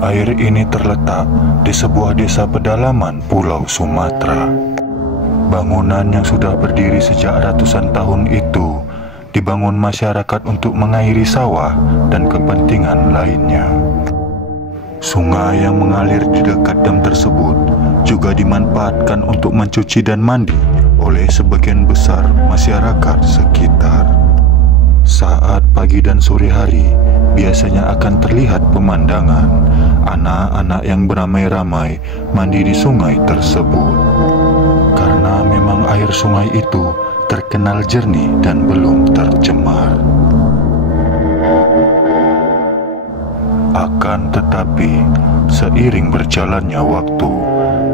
air ini terletak di sebuah desa pedalaman Pulau Sumatera. Bangunan yang sudah berdiri sejak ratusan tahun itu dibangun masyarakat untuk mengairi sawah dan kepentingan lainnya. Sungai yang mengalir di dekat dam tersebut juga dimanfaatkan untuk mencuci dan mandi oleh sebagian besar masyarakat sekitar. Saat pagi dan sore hari, biasanya akan terlihat pemandangan anak-anak yang beramai-ramai mandi di sungai tersebut. Karena memang air sungai itu terkenal jernih dan belum tercemar. Akan tetapi, seiring berjalannya waktu,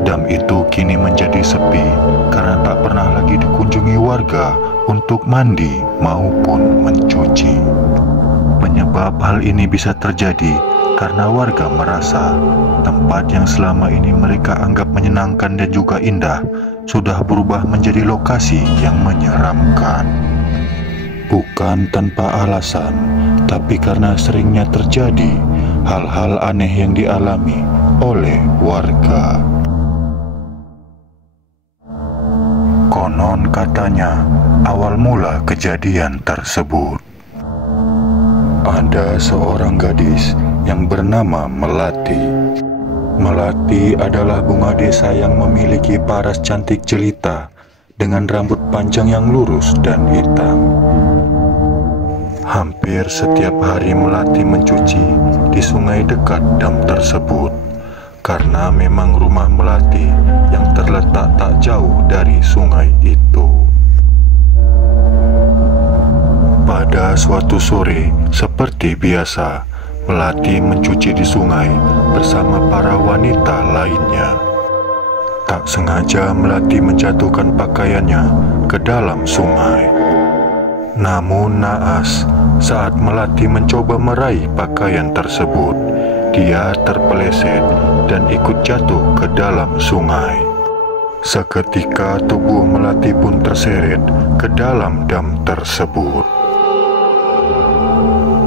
dam itu kini menjadi sepi karena tak pernah lagi dikunjungi warga untuk mandi maupun mencuci. Penyebab hal ini bisa terjadi karena warga merasa tempat yang selama ini mereka anggap menyenangkan dan juga indah sudah berubah menjadi lokasi yang menyeramkan. Bukan tanpa alasan, tapi karena seringnya terjadi hal-hal aneh yang dialami oleh warga. Konon katanya, awal mula kejadian tersebut, ada seorang gadis yang bernama Melati. Melati adalah bunga desa yang memiliki paras cantik jelita dengan rambut panjang yang lurus dan hitam. Hampir setiap hari Melati mencuci di sungai dekat dam tersebut, karena memang rumah Melati yang terletak tak jauh dari sungai itu. Pada suatu sore, seperti biasa, Melati mencuci di sungai bersama para wanita lainnya. Tak sengaja Melati menjatuhkan pakaiannya ke dalam sungai. Namun naas, saat Melati mencoba meraih pakaian tersebut, dia terpeleset dan ikut jatuh ke dalam sungai. Seketika tubuh Melati pun terseret ke dalam dam tersebut.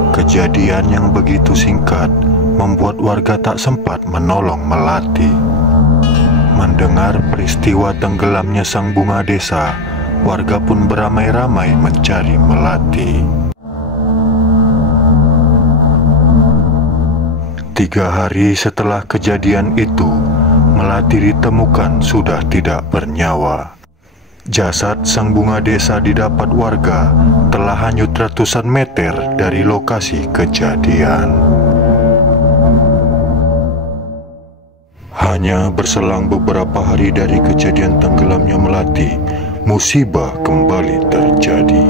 Kejadian yang begitu singkat membuat warga tak sempat menolong Melati. Mendengar peristiwa tenggelamnya sang bunga desa, warga pun beramai-ramai mencari Melati. 3 hari setelah kejadian itu, Melati ditemukan sudah tidak bernyawa. Jasad sang bunga desa didapat warga telah hanyut ratusan meter dari lokasi kejadian. Hanya berselang beberapa hari dari kejadian tenggelamnya Melati, musibah kembali terjadi.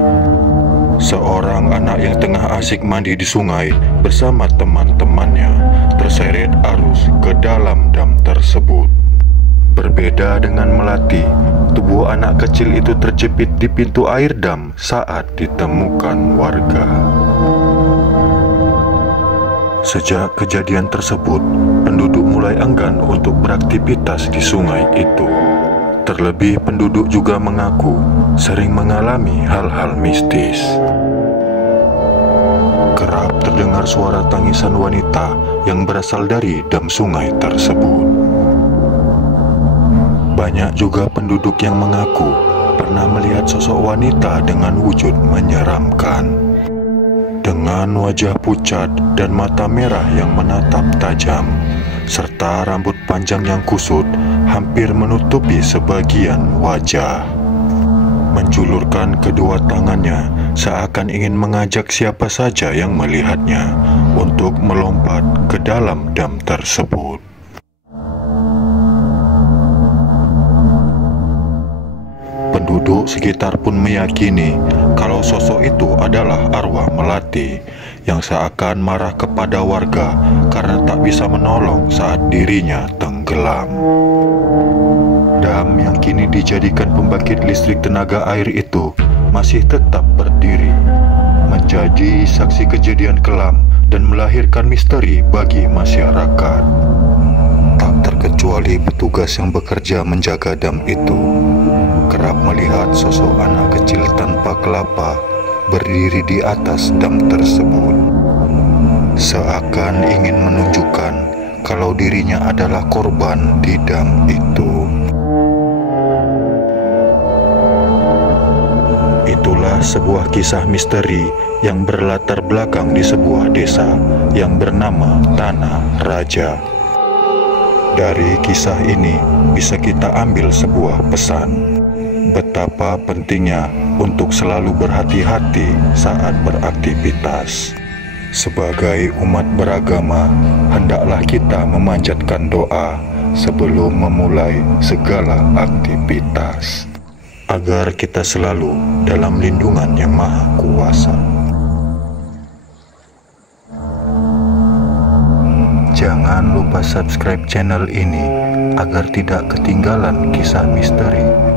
Seorang anak yang tengah asik mandi di sungai bersama teman-temannya terseret arus ke dalam dam tersebut. Berbeda dengan Melati, tubuh anak kecil itu terjepit di pintu air dam saat ditemukan warga. Sejak kejadian tersebut, penduduk mulai enggan untuk beraktivitas di sungai itu. Terlebih penduduk juga mengaku sering mengalami hal-hal mistis. Kerap terdengar suara tangisan wanita yang berasal dari dam sungai tersebut. Banyak juga penduduk yang mengaku pernah melihat sosok wanita dengan wujud menyeramkan. Dengan wajah pucat dan mata merah yang menatap tajam, serta rambut panjang yang kusut hampir menutupi sebagian wajah. Menjulurkan kedua tangannya seakan ingin mengajak siapa saja yang melihatnya untuk melompat ke dalam dam tersebut. Penduduk sekitar pun meyakini kalau sosok itu adalah arwah Melati yang seakan marah kepada warga karena tak bisa menolong saat dirinya tenggelam. Dam yang kini dijadikan pembangkit listrik tenaga air itu masih tetap berdiri, menjadi saksi kejadian kelam dan melahirkan misteri bagi masyarakat. Tak terkecuali petugas yang bekerja menjaga dam itu kerap melihat sosok anak kecil tanpa kelapa berdiri di atas dam tersebut, seakan ingin menunjukkan kalau dirinya adalah korban di dam itu. Itulah sebuah kisah misteri yang berlatar belakang di sebuah desa yang bernama Tanah Raja. Dari kisah ini bisa kita ambil sebuah pesan, betapa pentingnya untuk selalu berhati-hati saat beraktivitas. Sebagai umat beragama, hendaklah kita memanjatkan doa sebelum memulai segala aktivitas, agar kita selalu dalam lindungan Yang Maha Kuasa. Jangan lupa subscribe channel ini agar tidak ketinggalan kisah misteri